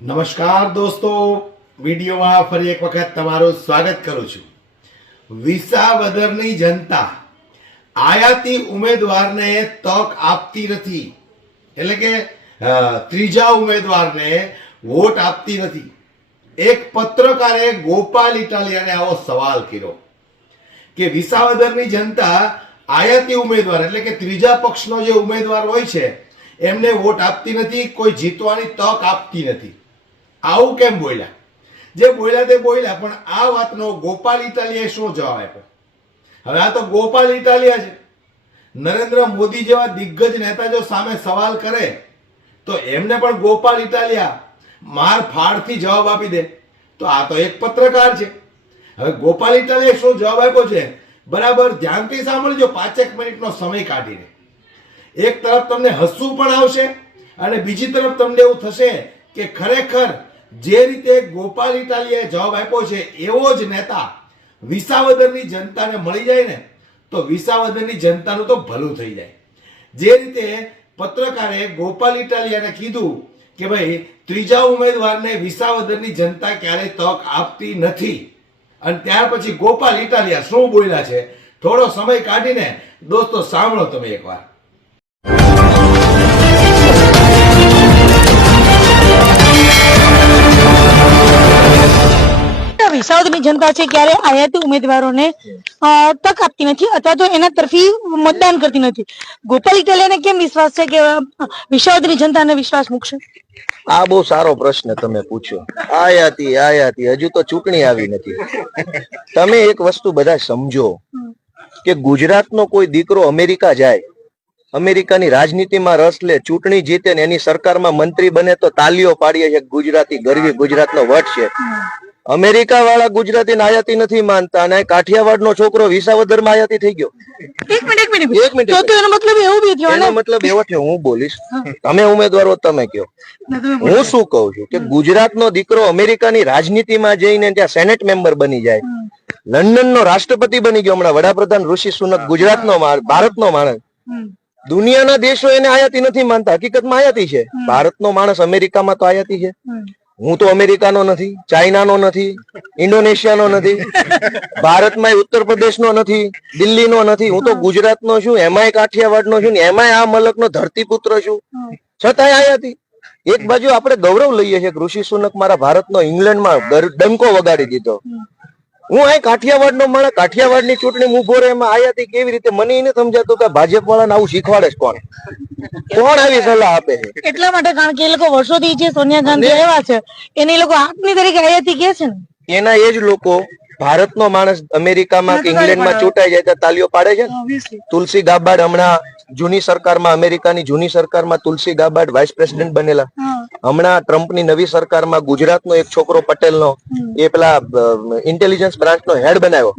નમસ્કાર દોસ્તો, વિડીયોમાં ફરી એક વખત તમારું સ્વાગત કરું છું. વિસાવદરની જનતા આયાતી ઉમેદવારને તક આપતી નથી, એટલે કે ત્રીજા ઉમેદવારને વોટ આપતી નથી. એક પત્રકારે ગોપાલ ઇટાલિયાને આવો સવાલ કર્યો કે વિસાવદરની જનતા આયાતી ઉમેદવાર એટલે કે ત્રીજા પક્ષનો જે ઉમેદવાર હોય છે એમને વોટ આપતી નથી, કોઈ જીતવાની તક આપતી નથી. આવું કેમ બોલ્યા? જે બોલ્યા તે બોલ્યા, પણ આ વાતનો ગોપાલ ઇટાલિયાએ શું જવાબ આપ્યો? હવે આ તો ગોપાલ ઇટાલિયા છે. નરેન્દ્ર મોદી જેવા દિગ્ગજ નેતા જો સામે સવાલ કરે તો એમને પણ ગોપાલ ઇટાલિયા માર ફાડથી જવાબ આપી દે. તો આ તો એક પત્રકાર છે. હવે ગોપાલ ઇટાલિયાએ શું જવાબ આપ્યો છે બરાબર ધ્યાનથી સાંભળજો, 5 મિનિટનો સમય કાઢીને. એક તરફ તમને હસવું પણ આવશે અને બીજી તરફ તમને એવું થશે કે ખરેખર જે રીતે ગોપાલ ઇટાલિયાએ જવાબ આપ્યો છે એવો જ નેતા વિસાવદરની જનતાને મળી જાય ને તો વિસાવદરની જનતાનું તો ભલું થઈ જાય. જે રીતે પત્રકારે ગોપાલ ઇટાલિયાને કીધું કે ભાઈ ત્રીજા ઉમેદવારને વિસાવદરની જનતા ક્યારેય તક આપતી નથી, અને ત્યાર પછી ગોપાલ ઇટાલિયા શું બોલ્યા છે થોડો સમય કાઢીને દોસ્તો સાંભળો તમે એકવાર. વિસાવદરની જનતા છે ક્યારે આયાતી ઉમેદવારોને તક આપતી નથી અથવા તો એના તરફી મતદાન કરતી નથી. ગોપાલ ઇટાલિયાને કેમ વિશ્વાસ છે કે વિસાવદરની જનતાને વિશ્વાસ મૂકશે? આ બહુ સારો પ્રશ્ન તમે પૂછ્યો. આયાતી હજુ તો ચૂંટણી આવી નથી. તમે એક વસ્તુ બધા સમજો કે ગુજરાતનો કોઈ દીકરો અમેરિકા જાય, અમેરિકાની રાજનીતિમાં રસ લે, ચૂંટણી જીતે ને એની સરકારમાં મંત્રી બને તો તાલીઓ પાડીએ છે. ગુજરાતી ગરવી ગુજરાતનો વટ છે. અમેરિકા વાળા ગુજરાતી આયાતી નથી માનતા, અને કાઠિયાવાડનો છોકરો વિસાવદરમાં આયાતી થઈ ગયો. એક મિનિટ તો એનો મતલબ એવું બી થયો ને? એનો મતલબ એવો થયો, હું બોલીશ, તમે ઉમેદવારો તમે કયો. હું શું કહું છું કે ગુજરાતનો દીકરો અમેરિકાની રાજનીતિમાં જઈને ત્યાં સેનેટ મેમ્બર બની જાય, લંડનનો રાષ્ટ્રપતિ બની ગયો, હમણાં વડાપ્રધાન ઋષિ સુનક ગુજરાતનો ભારતનો માણસ. દુનિયાના દેશો એને આયાતી નથી માનતા, હકીકતમાં આયાતી છે. ભારતનો માણસ અમેરિકામાં તો આયાતી છે. હું તો અમેરિકાનો નથી, ચાઇનાનો નથી, ઇન્ડોનેશિયાનો નથી, ભારતમાં ઉત્તર પ્રદેશનો નથી, દિલ્હીનો નથી. હું તો ગુજરાતનો છું, એમાંય કાઠિયાવાડનો છું, ને એમાંય આ મલકનો ધરતીપુત્ર છું, છતાંય આયાતી. એક બાજુ આપણે ગૌરવ લઈએ છીએ કે ઋષિ સુનક મારા ભારતનો ઇંગ્લેન્ડમાં ડંકો વગાડી દીધો. હું અહીં કાઠિયાવાડનો માણસ, કાઠિયાવાડની ચૂંટણી ઉભો રહે એમાં આયાતી કેવી રીતે? મને એને સમજાતું કે ભાજપ વાળાને આવું શીખવાડે છે કોણ? કોણ આવી સલાહ આપે છે? એટલા માટે કારણ કે એ લોકો વર્ષોથી જે સોનિયા ગાંધી આવ્યા છે એને એ લોકો આપની તરીકે આયાતી કહે છે ને. એના એ જ લોકો ભારતનો માણસ અમેરિકામાં કે ઇંગ્લેન્ડમાં ચૂંટાઈ જાય તો તાલીઓ પાડે છે. તુલસી ગાબાર્ડ હમણાં જૂની સરકારમાં, અમેરિકાની જૂની સરકારમાં તુલસી ગાબાર્ડ વાઇસ પ્રેસિડેન્ટ બનેલા. હમણાં ટ્રમ્પની નવી સરકારમાં ગુજરાતનો એક છોકરો પટેલનો એ પેલા ઇન્ટેલિજન્સ બ્રાન્ચનો હેડ બનાવ્યો.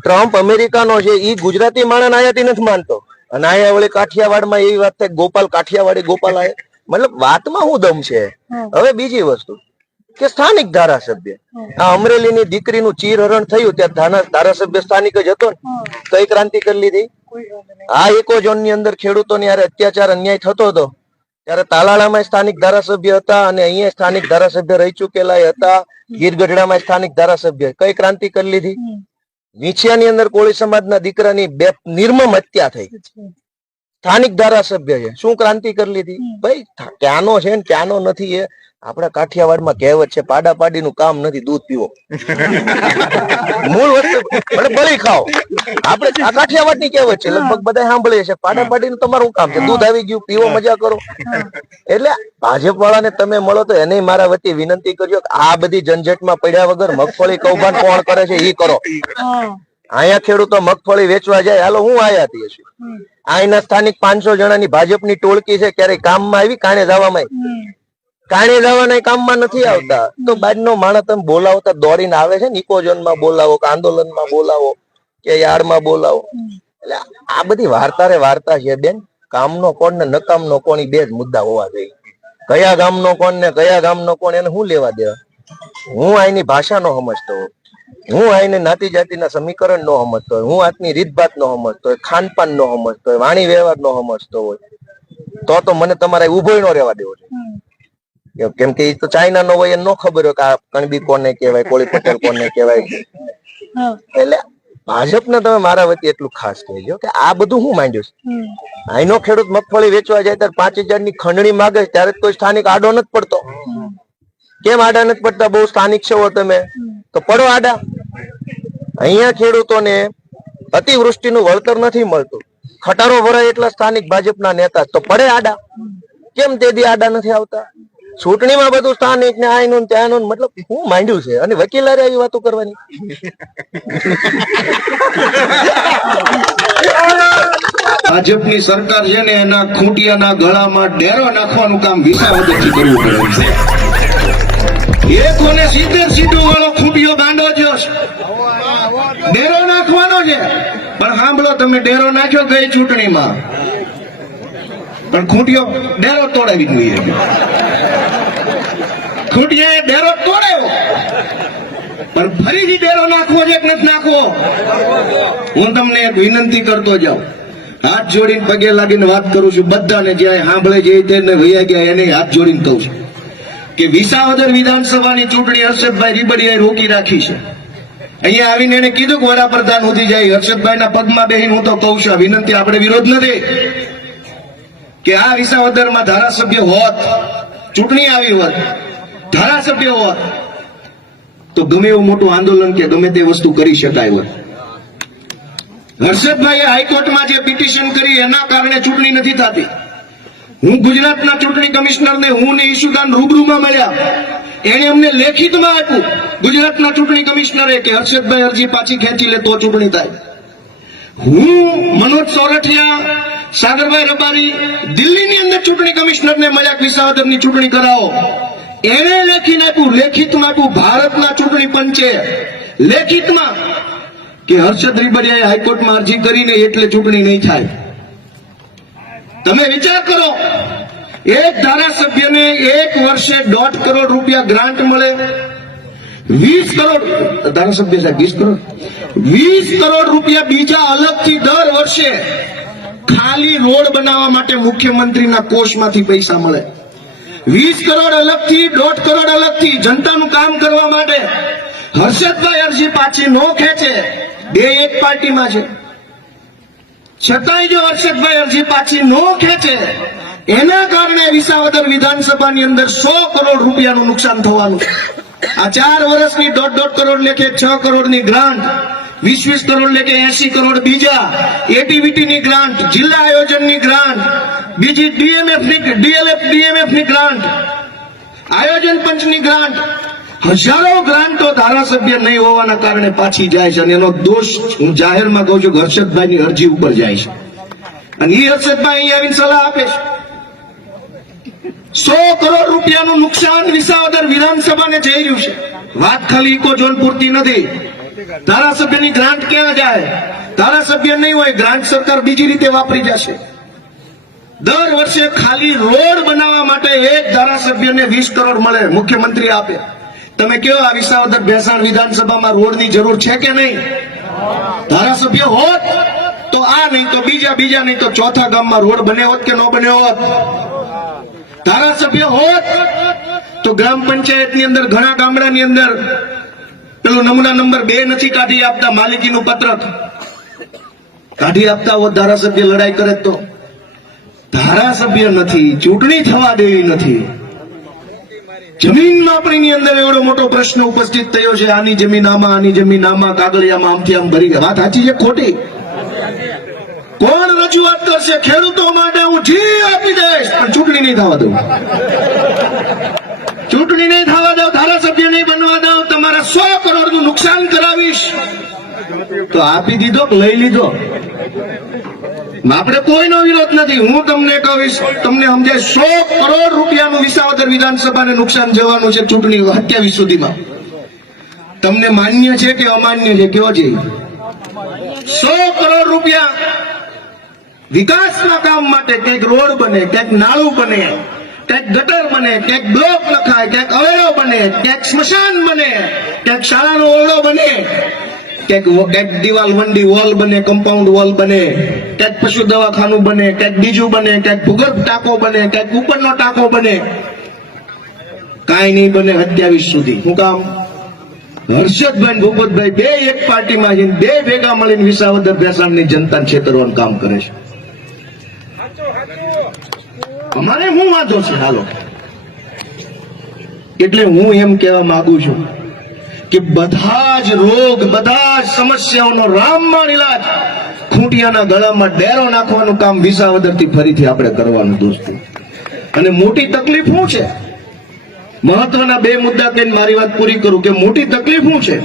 ટ્રમ્પ અમેરિકાનો છે, એ ગુજરાતી માણસ આયાતી નથી માનતો. અને આયા વળી કાઠિયાવાડમાં એવી વાત થાય ગોપાલ કાઠિયાવાડી ગોપાલ આયા, મતલબ વાતમાં શું દમ છે? હવે બીજી વસ્તુ કે સ્થાનિક ધારાસભ્ય, આ અમરેલીની દીકરીનું ચીરહરણ થયું ત્યાં ધારાસભ્ય સ્થાનિક જ હતો ને, કઈ ક્રાંતિ કરી લીધી? આ ઇકોઝોન ની અંદર ખેડૂતોની યારે અત્યાચાર અન્યાય થતો હતો ત્યારે તાલાળામાં સ્થાનિક ધારાસભ્ય હતા, અને અહીંયા સ્થાનિક ધારાસભ્ય રહી ચુકેલા હતા. ગીર ગઢડામાં સ્થાનિક ધારાસભ્ય કઈ ક્રાંતિ કરી લીધી? વિછિયાની અંદર કોળી સમાજના દીકરાની નિર્મમ હત્યા થઈ, સ્થાનિક ધારાસભ્ય છે, શું ક્રાંતિ કરી લીધી? ભાઈ ક્યાંનો છે ને ક્યાંનો નથી એ આપણા કાઠિયાવાડમાં કહેવત છે, પાડા પાડીનું કામ નથી, દૂધ પીવો. મૂળ વસ્તુ બળી ખાઓ. આપણે આ કાઠિયાવાડની કહેવત છે, લગભગ બધા સાંભળીએ છે. પાડા પાડીનું તમારું કામ છે, દૂધ આવી ગયું, પીવો, મજા કરો. એટલે ભાજપ વાળાને તમે મળો તો એને મારા વતી વિનંતી કરજો કે આ બધી ઝંઝટમાં પડ્યા વગર મગફળી કૌભાંડ કોણ કરે છે એ કરો. અહીંયા ખેડૂતો મગફળી વેચવા જાય, હાલો હું આયાતી છું. અહીંના સ્થાનિક 500 જણાની ભાજપની ટોળકી છે, ક્યારેય કામમાં આવી? કાણે જવામાં કાણે જવાના કામમાં નથી આવતા. તો બાજનો માણસ તમે બોલાવતા દોડીને આવે છે ને, ઇકોઝોનમાં બોલાવો કે આંદોલનમાં બોલાવો કે યાર્ડમાં બોલાવો. એટલે આ બધી વાર્તા છે બેન. કામનો કોણ ને નકામનો કોણ, બે જ મુદ્દા હોવા જોઈએ. કયા ગામનો કોણ ને કયા ગામનો કોણ એને શું લેવા દેવા? હું અહીંની ભાષાનો સમજતો હોઉં, હું આઈને નાતી જાતિના સમીકરણ નો સમજતો હોય, હું આજની રીતભાત નો સમજતો હોય, ખાનપાન નો સમજતો હોય, વાણી વ્યવહાર નો સમજતો હોય, તો મને તમારે ઉભો નો રહેવા દેવો છે. કેમ કે એ તો ચાઇના નો હોય એને નો ખબર હોય કે આ કણબી કોને કહેવાય, કોળી પટેલ કોને કહેવાય. હા. એટલે ભાજપને તમે મારા વતી એટલું ખાસ કહેજો કે આ બધું હું માંડ્યું છે. અહીંનો ખેડૂત મગફળી વેચવા જાય ત્યારે 5,000 ની ખંડણી માંગે ત્યારે કોઈ સ્થાનિક આડો નથી પડતો. કેમ આડા નથી પડતા? બહુ સ્થાનિક છો તમે તો પડો આડા. અહીંયા ખેડૂતોને અતિવૃષ્ટિનું વળતર નથી મળતું, ખટારો ભરાય એટલા સ્થાનિક ભાજપના નેતા તો પડે આડા. કેમ તે દી આડા નથી આવતા? ચૂંટણીમાં બધું સ્થાનિક ને આનું ત્યાંનું, મતલબ હું માંડ્યું છે. અને વકીલારે આવી વાતો કરવાની. ભાજપની સરકાર છે ને એના ખૂંટિયાના ગળામાં ડેરો નાખવાનું કામ વિસાવદરથી કરવું પડે છે. એ કોને સીધું વાળો ખૂંટિયો ગાંડો થયો છે, ડેરો નાખવાનો છે. પણ સાંભળો, તમે ડેરો નાખ્યો ગઈ ચૂંટણીમાં, પણ ખૂંટિયો ડેરો તોડાવી જોઈએ. ખૂંટિયાએ ડેરો તોડાયો, પણ ફરીથી ડેરો નાખવો છે કે નથી નાખવો? હું તમને એક વિનંતી કરતો જાઉં, હાથ જોડીને પગે લાગીને વાત કરું છું બધાને, જ્યાં સાંભળે છે તેને વૈયા ગયા એને હાથ જોડીને કહું છું કે વિસાવદર વિધાનસભાની ચૂંટણી હર્ષદભાઈ રીબડિયાએ રોકી રાખી છે. અહીંયા આવીને એને કીધું કે વડાપ્રધાન ઉઠી જાય. હર્ષદભાઈના પગમાં બેહીને હું તો કહું છું, આ વિનંતી આપણે વિરોધ નથી કે આ વિસાવદરમાં ધારાસભ્ય હોત, ચૂંટણી આવી હોત, ધારાસભ્ય હોત તો ગમે એવું મોટું આંદોલન કે ગમે તે વસ્તુ કરી શકાય હોત. હર્ષદભાઈએ હાઈકોર્ટમાં જે પિટિશન કરી એના કારણે ચૂંટણી નથી થતી. હું ગુજરાતના ચૂંટણી કમિશનરને હું ને ઈશુદાન રૂબરૂમાં મળ્યા, એને અમને લેખિતમાં આપ્યું ગુજરાતના ચૂંટણી કમિશનરે કે હર્ષદભાઈ અરજી પાછી ખેંચી લે તો ચૂંટણી થાય. હું મનોજ સોરઠિયા, સાગરભાઈ રબારી દિલ્હીની અંદર ચૂંટણી કમિશનરને મળ્યા કે વિસાવદરની ચૂંટણી કરાવો. એને લેખીને આપ્યું, લેખિતમાં આપ્યું ભારતના ચૂંટણી પંચે લેખિતમાં કે હર્ષદ રીબડિયાએ હાઈકોર્ટમાં અરજી કરીને એટલે ચૂંટણી નહીં થાય. તમે વિચાર કરો, એક ધારાસભ્યને એક વર્ષે 1.5 કરોડ રૂપિયા ગ્રાન્ટ મળે, 20 કરોડ ધારાસભ્ય સાહેબ 20 કરોડ રૂપિયા બીજા અલગથી દર વર્ષે ખાલી રોડ બનાવવા માટે મુખ્યમંત્રીના કોષમાંથી પૈસા મળે. 20 કરોડ અલગથી, 1.5 કરોડ અલગથી જનતાનું કામ કરવા માટે. હર્ષદભાઈ અરજી પાછી નો ખેંચે, બે એક પાર્ટીમાં છે, છતાંય જો હર્ષદભાઈ અરજી પાછી નો ખેંચે એના કારણે વિસાવદર વિધાનસભાની અંદર 100 કરોડ રૂપિયાનું નુકસાન થવાનું. આ 4 વર્ષની 1.5 કરોડ લેખે 6 કરોડની ગ્રાન્ટ, 20 કરોડ લેખે 80 કરોડ બીજા એટીવીટીની ગ્રાન્ટ, જિલ્લા આયોજનની ગ્રાન્ટ, બીજી ડીએમએફ ની ગ્રાન્ટ, આયોજન પંચની ગ્રાન્ટ, હજારો ગ્રાન્ટો ધારાસભ્ય નહીં હોવાના કારણે પાછી જાય છે. અને એનો દોષ હું જાહેરમાં કહું છું કે હર્ષદભાઈની અરજી ઉપર જાય છે. અને એ હર્ષદભાઈ અહીં આવીને સલાહ આપે છે. 100 કરોડ રૂપિયાનું નુકસાન વિસાવદર વિધાનસભાને જઈ રહ્યું છે. વાત ખાલી ઇકો ઝોન પૂરતી નથી. ધારાસભ્યની ગ્રાન્ટ ક્યાં જાય? ધારાસભ્ય નહીં હોય, ગ્રાન્ટ સરકાર બીજી રીતે વાપરી જશે. દર વર્ષે ખાલી રોડ બનાવવા માટે એક ધારાસભ્યને 20 કરોડ મળે, મુખ્યમંત્રી આપે. તમે કહો આ વિસાવદર ભેસાણ વિધાનસભામાં રોડની જરૂર છે કે નહીં? ધારાસભ્ય હોત તો આ નહીં તો બીજા નહીં તો ચોથા ગામમાં રોડ બને હોત કે ન બને હોત? ધારાસભ્ય હોત તો ગ્રામ પંચાયતની અંદર ઘણા ગામડાની અંદર પેલું નમૂના નંબર 2 નથી કાઢી આપતા, માલિકીનું પત્રક કાઢી આપતા હોત ધારાસભ્ય લડાઈ કરે તો. ધારાસભ્ય નથી, ચૂંટણી થવા દેવી નથી. જમીન માપણીની અંદર એવડો મોટો પ્રશ્ન ઉપસ્થિત થયો છે, આની જમીન આમાં, આની જમીન આમાં, કાગળિયામાં આમથી આમ ભરી ગયા. વાત સાચી છે ખોટી? કોણ રજૂઆત કરશે? ખેડૂતો માટે હું જી આપી દઈશ, પણ ચૂંટણી નહીં થવા દઉં. ચૂંટણી નહીં થવા દઉં, ધારાસભ્ય નહીં બનવા દઉં, તમારા 100 કરોડનું નુકસાન કરાવીશ. તો આપી દીધો કે લઈ લીધો? આપણે કોઈનો વિરોધ નથી. હું તમને કહીશ, તમને સમજાય, 100 કરોડ રૂપિયાનું વિસાવદર વિધાનસભાને નુકસાન જવાનું છે ચૂંટણી 27 સુધીમાં. તમને માન્ય છે કે અમાન્ય છે? કેવો છે? 100 કરોડ રૂપિયા વિકાસના કામ માટે, ક્યાંક રોડ બને, ક્યાંક નાળું બને, ક્યાંક ગટર બને, ક્યાંક બ્લોક નખાય, ક્યાંક અવેડો બને, ક્યાંક સ્મશાન બને, ક્યાંક શાળાનો ઓરડો બને, ક્યાંક દિવાલ વંડી વોલ બને, કમ્પાઉન્ડ વોલ બને, ક્યાંક પશુ દવાખાનું બને, ક્યાંક બીજું બને, ક્યાંક ભૂગર્ભ ટાંકો બને, ક્યાંક ઉપરનો ટાંકો બને. કાંઈ નહીં બને 27 સુધી. શું કામ? હર્ષદભાઈ ને ભૂપતભાઈ બે એક પાર્ટીમાં જઈને બે ભેગા મળીને વિસાવદર ભેસાણની જનતાને છેતરવાનું કામ કરે છે. અમારે શું વાંધો છે? હાલો. એટલે હું એમ કહેવા માંગુ છું કે બધા જ રોગ, બધા જ સમસ્યાઓનો રામબાણ ઇલાજ ખૂંટિયાના ગળામાં ડેરો નાખવાનું કામ વિસાવદરથી ફરીથી આપણે કરવાનું દોસ્તો. અને મોટી તકલીફ શું છે? મહત્વના બે મુદ્દા કહીને મારી વાત પૂરી કરું કે મોટી તકલીફ શું છે.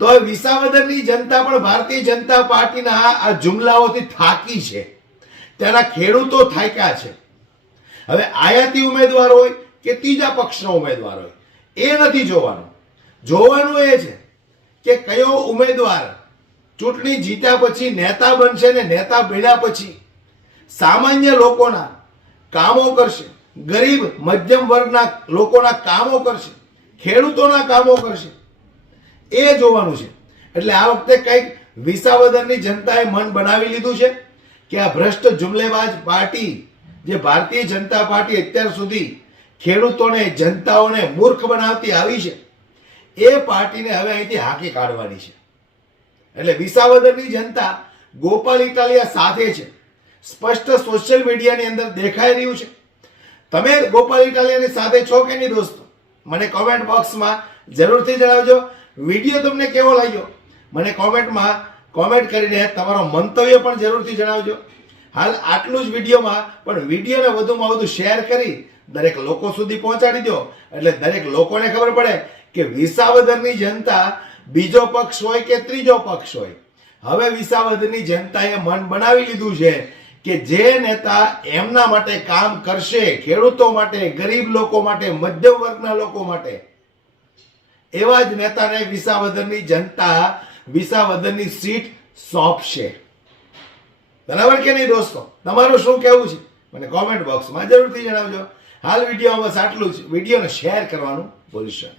તો હવે વિસાવદરની જનતા પણ ભારતીય જનતા પાર્ટીના આ જુમલાઓથી થાકી છે. ત્યાંના ખેડૂતો થાક્યા છે. હવે આયાતી ઉમેદવાર હોય કે ત્રીજા પક્ષનો ઉમેદવાર હોય એ નથી જોવાનું. જોવાનું એ છે કે કયો ઉમેદવાર ચૂંટણી જીત્યા પછી નેતા બનશે ને નેતા બન્યા પછી સામાન્ય લોકોના કામો કરશે, ગરીબ મધ્યમ વર્ગના લોકોના કામો કરશે, ખેડૂતોના કામો કરશે. એ જોવાનું છે. એટલે આ વખતે કંઈક વિસાવદરની જનતાએ મન બનાવી લીધું છે કે આ ભ્રષ્ટ જુમલેબાજ પાર્ટી જે ભારતીય જનતા પાર્ટી અત્યાર સુધી ખેડૂતોને, જનતાઓને મૂર્ખ બનાવતી આવી છે, એ પાર્ટીને હવે અહીંથી હાંકી કાઢવાની છે. એટલે વિસાવદરની જનતા ગોપાલ ઇટાલિયા સાથે છે. સ્પષ્ટ સોશિયલ મીડિયાની અંદર દેખાઈ રહ્યું છે. તમે ગોપાલ ઇટાલિયાની સાથે છો કે નહીં દોસ્તો? મને કોમેન્ટ બોક્સમાં જરૂરથી જણાવજો. વિડીયો તમને કેવો લાગ્યો મને કોમેન્ટમાં કોમેન્ટ કરીને તમારો મંતવ્ય પણ જરૂરથી જણાવજો. હાલ આટલું જ વિડીયોમાં, પણ વિડીયોને વધુમાં વધુ શેર કરી દરેક લોકો સુધી પહોંચાડી દો, એટલે દરેક લોકોને ખબર પડે કે વિસાવદરની જનતા બીજો પક્ષ હોય કે ત્રીજો પક્ષ હોય, હવે વિસાવદરની જનતાએ મન બનાવી લીધું છે કે જે નેતા એમના માટે કામ કરશે, ખેડૂતો માટે, ગરીબ લોકો માટે, મધ્યમ વર્ગના લોકો માટે, એવા જ નેતાને વિસાવદરની જનતા વિસાવદરની સીટ સોંપશે. બરાબર કે નહીં દોસ્તો? તમારું શું કહેવું છે મને કોમેન્ટ બોક્સમાં જરૂરથી જણાવજો. હાલ વિડીયોમાં બસ આટલું જ. વિડીયોને શેર કરવાનું ભૂલશો નહીં.